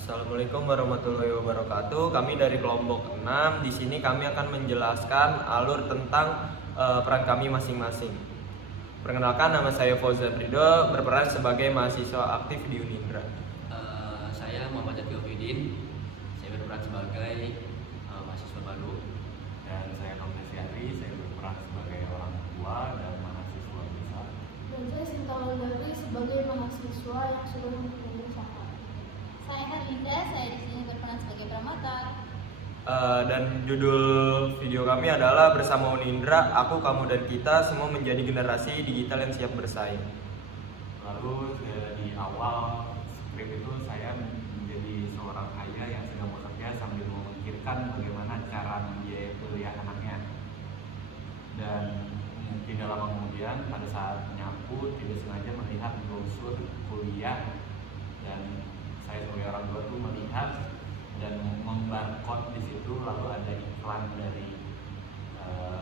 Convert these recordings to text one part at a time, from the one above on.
Assalamualaikum warahmatullahi wabarakatuh. Kami dari kelompok 6. Di sini kami akan menjelaskan alur tentang peran kami masing-masing. Perkenalkan, nama saya Fauzan Ridho, berperan sebagai mahasiswa aktif di Unindra. Saya Muhammad Jatiuddin, saya berperan sebagai mahasiswa baru. Dan saya Nofri Syahri, saya berperan sebagai orang tua dan mahasiswa besar. Dan saya Sinta Laudari sebagai mahasiswa yang sudah mempunyai usaha. Saya Herlinda, saya di sini berperan sebagai promotor. Dan judul video kami adalah Bersama Unindra, Aku, Kamu, dan Kita Semua Menjadi Generasi Digital yang Siap Bersaing. Lalu di awal skrip itu saya menjadi seorang ayah yang sedang bekerja sambil memikirkan bagaimana cara membiayai kuliah anaknya. Dan tidak lama kemudian pada saat menyapu tidak sengaja melihat brosur kuliah, dan saya sebagai orang tua tuh melihat dan membarcode di situ, lalu ada iklan dari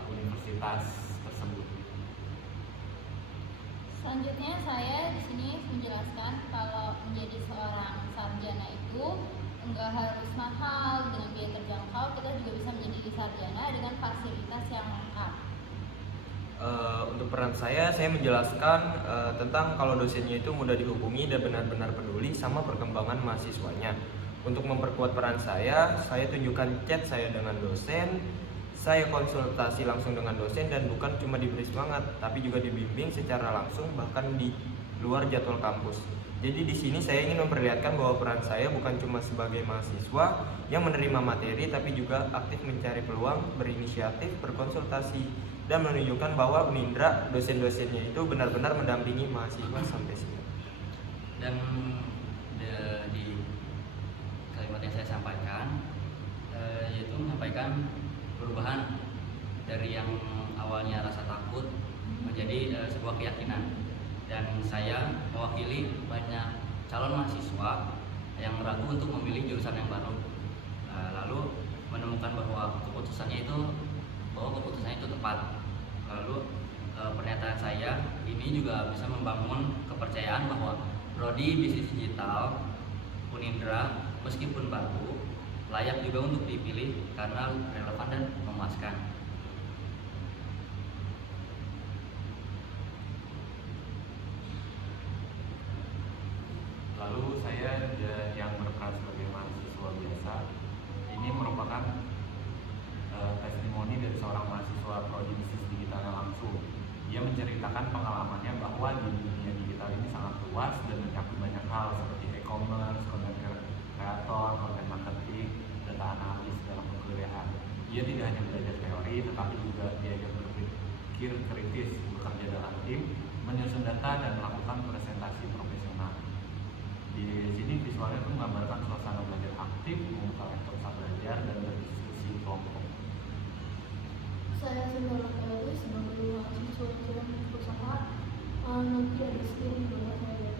universitas tersebut. Selanjutnya saya di sini menjelaskan kalau menjadi seorang sarjana itu enggak harus mahal, dengan biaya terjangkau kita juga bisa menjadi sarjana dengan fasilitas yang lengkap. Untuk peran saya menjelaskan tentang kalau dosennya itu mudah dihubungi dan benar-benar peduli sama perkembangan mahasiswanya. Untuk memperkuat peran saya tunjukkan chat saya dengan dosen, saya konsultasi langsung dengan dosen, dan bukan cuma diberi semangat, tapi juga dibimbing secara langsung bahkan di luar jadwal kampus. Jadi di sini saya ingin memperlihatkan bahwa peran saya bukan cuma sebagai mahasiswa yang menerima materi, tapi juga aktif mencari peluang, berinisiatif, berkonsultasi, dan menunjukkan bahwa Unindra dosen-dosennya itu benar-benar mendampingi mahasiswa sampai sini. Dan di kalimat yang saya sampaikan yaitu menyampaikan perubahan dari yang awalnya rasa takut menjadi sebuah keyakinan. Dan saya mewakili banyak calon mahasiswa yang ragu untuk memilih jurusan yang baru, lalu menemukan bahwa keputusannya itu tepat. Lalu pernyataan saya ini juga bisa membangun kepercayaan bahwa prodi bisnis digital Unindra meskipun baru layak juga untuk dipilih karena relevan dan memuaskan. Lalu saya yang berperan sebagai mahasiswa biasa ini merupakan testimoni dari seorang mahasiswa prodi bisnis digital yang langsung. Dia menceritakan pengalamannya bahwa di dunia digital ini sangat luas dan mencakup banyak hal seperti e-commerce, konten kreator, konten marketing, data analis dalam perkuliahan. Dia tidak hanya belajar teori, tetapi juga diajak berpikir kritis, bekerja dalam tim, menyusun data, dan melakukan presentasi profesional. Di sini visualnya itu menggambarkan suasana belajar aktif, membuka laptop saat belajar, dan berdiskusi kelompok. Saya Sinta Laudari sebagai mahasiswa yang sudah berusaha. Nanti ada sini bahwa saya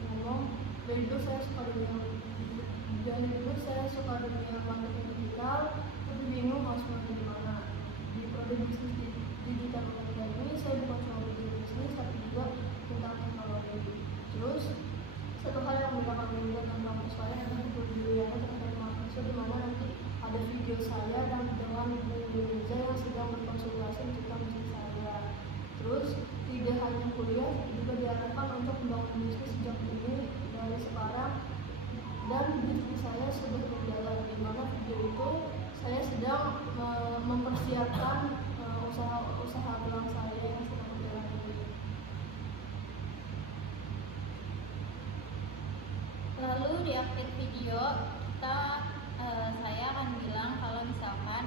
ngomong. Dari dulu saya suka dunia marketing digital, tapi bingung harus mulai dari mana. Di prodi bisnis digital ini saya bukan cuma belajar bisnis, tapi juga tentang teknologi. Terus satu hal yang membedakan Unindra dan kampus lain adalah kepeduliannya terhadap mahasiswa, di mana nanti ada video saya dan dengan Indonesia yang sedang berkonsultasi tentang bisnis saya. Terus tidak hanya kuliah, juga diarahkan untuk membangun bisnis sejak dini dari sekarang, dan bisnis saya sudah berjalan, di mana video itu saya sedang mempersiapkan usaha ulang saya yang sedang berjalan ini. Lalu di akhir video saya akan bilang kalau misalkan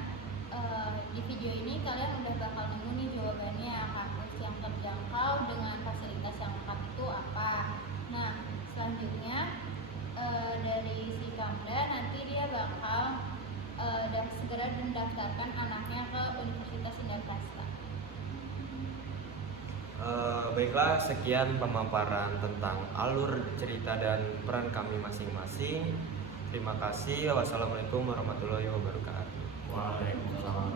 di video ini kalian udah bakal nemu nih jawabannya, kampus yang terjangkau dengan fasilitas yang lengkap itu apa. Nah, selanjutnya dari si Kamda nanti dia bakal segera mendaftarkan anaknya ke Universitas Indonesia. Baiklah, sekian pemaparan tentang alur cerita dan peran kami masing-masing. Terima kasih. Wassalamualaikum warahmatullahi wabarakatuh. Waalaikumsalam.